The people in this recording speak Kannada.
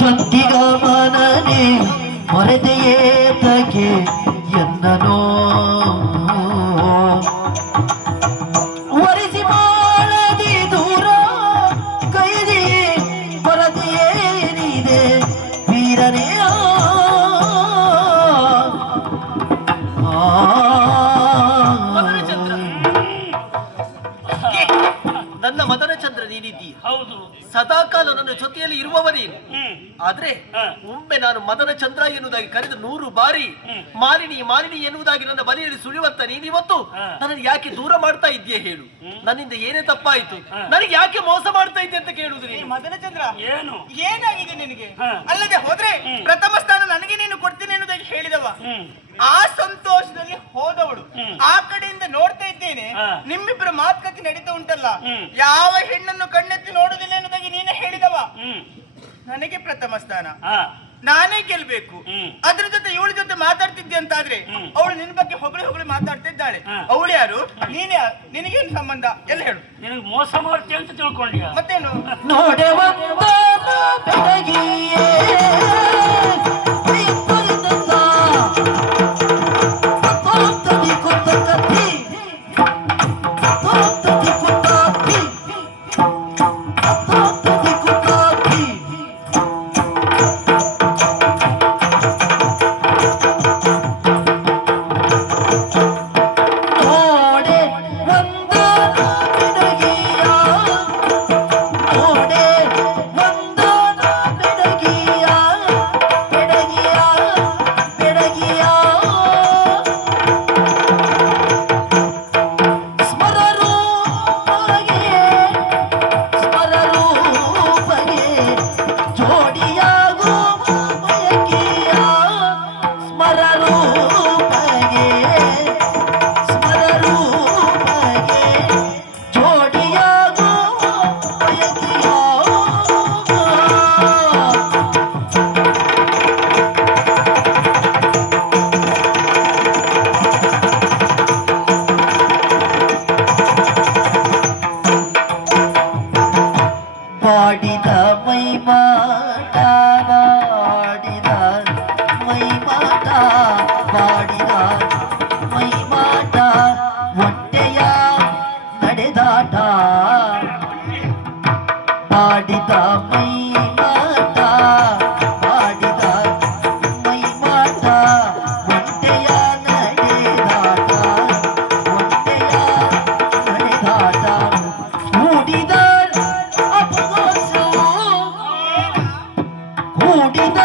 ಜೊತ್ತಿಗ ಮನನೆ ಮರೆತೆಯೇ ತಗೆ ಎನ್ನನೋ ಒರೆಸಿ ಮಾಡದಿ ದೂರ ಕೈದಿ ಬರದೇನಿದೆ ವೀರನೇ ನನ್ನ ಮದನ ಚಂದ್ರ ನೀನಿದ್ದೀಯ. ಹೌದು, ಸದಾಕಾಲ ನನ್ನ ಜೊತೆಯಲ್ಲಿ ಇರುವವನೇನು. ಆದ್ರೆ ಒಮ್ಮೆ ನಾನು ಮದನ ಚಂದ್ರ ಎನ್ನುವುದಾಗಿ ಕರೆದು 100 ಬಾರಿ ಮಾಲಿನಿ ಮಾಲಿನಿ ಎನ್ನುವುದಾಗಿ ನನ್ನ ಬಲಿಯಲ್ಲಿ ಸುಳಿಯುವಂತ ನೀನಿವತ್ತು ನನ್ನನ್ನು ಯಾಕೆ ದೂರ ಮಾಡ್ತಾ ಇದ್ದೀಯ ಹೇಳು. ನನ್ನಿಂದ ಏನೇ ತಪ್ಪಾಯ್ತು, ನನಗೆ ಯಾಕೆ ಮೋಸ ಮಾಡ್ತಾ ಇದ್ದೆ ಅಂತ ಕೇಳುವುದು ನೀನು. ಮದನ ಚಂದ್ರ, ಏನು ಏನಾಗಿದೆ ನಿನಗೆ? ಅಲ್ಲದೆ ಹೋದ್ರೆ ಪ್ರಥಮ ಸ್ಥಾನ ನನಗೆ ನೀನು ಕೊಡ್ತೀನಿ ಎನ್ನುವುದಾಗಿ ಹೇಳಿದವ. ಆ ಸಂತೋಷದಲ್ಲಿ ಹೋದವಳು ಆ ಕಡೆಯಿಂದ ನೋಡ್ತಾ ಇದ್ದೇನೆ. ನಿಮ್ಮಿಬ್ಬರ ಮಾತುಕತೆ ನಡೀತಾ ಉಂಟಲ್ಲ, ಯಾವ ಹೆಣ್ಣನ್ನು ಕಣ್ಣೆತ್ತಿ ನೋಡುದಿಲ್ಲ ಎನ್ನುವುದಾಗಿ ನೀನೇ ಹೇಳಿದವ. ನನಗೆ ಪ್ರಥಮ ಸ್ಥಾನ, ನಾನೇ ಗೆಲ್ಬೇಕು. ಅದ್ರ ಜೊತೆ ಇವಳ ಜೊತೆ ಮಾತಾಡ್ತಿದ್ದೆ ಅಂತಾದ್ರೆ ಅವಳು ನಿನ್ ಬಗ್ಗೆ ಹೊಗಳಿ ಮಾತಾಡ್ತಿದ್ದಾಳೆ. ಅವಳು ಯಾರು, ನೀನೇ, ನಿನಗೇನು ಸಂಬಂಧ ಎಲ್ಲ ಹೇಳು. ನಿನಗೆ ಮೋಸ ಮಾಡ್ತೀಯ ಅಂತ ತಿಳ್ಕೊಂಡ್ಯ? ಮತ್ತೇನು ನೋಡೆ ಬಾಡಿದ ಮೈ ಮಾಟ ಬಾಡಿದ ಮೈ ಮಾಟ ಬಾಡಿದ ಮೈ ಮಾಟ ಹೊಟ್ಟೆಯ ನಡೆದಾಟ ಬಾಡಿದ ಮೈ ಮಾಟ ಬಾಡಿದ ಮೈ ಮಾಟ ಹೊಟ್ಟೆಯ ನಡೆದಾಟ ಹೊಟ್ಟೆಯ ನಡೆದಾಟ ಮೂಡಿದ ಕೂಡಿದ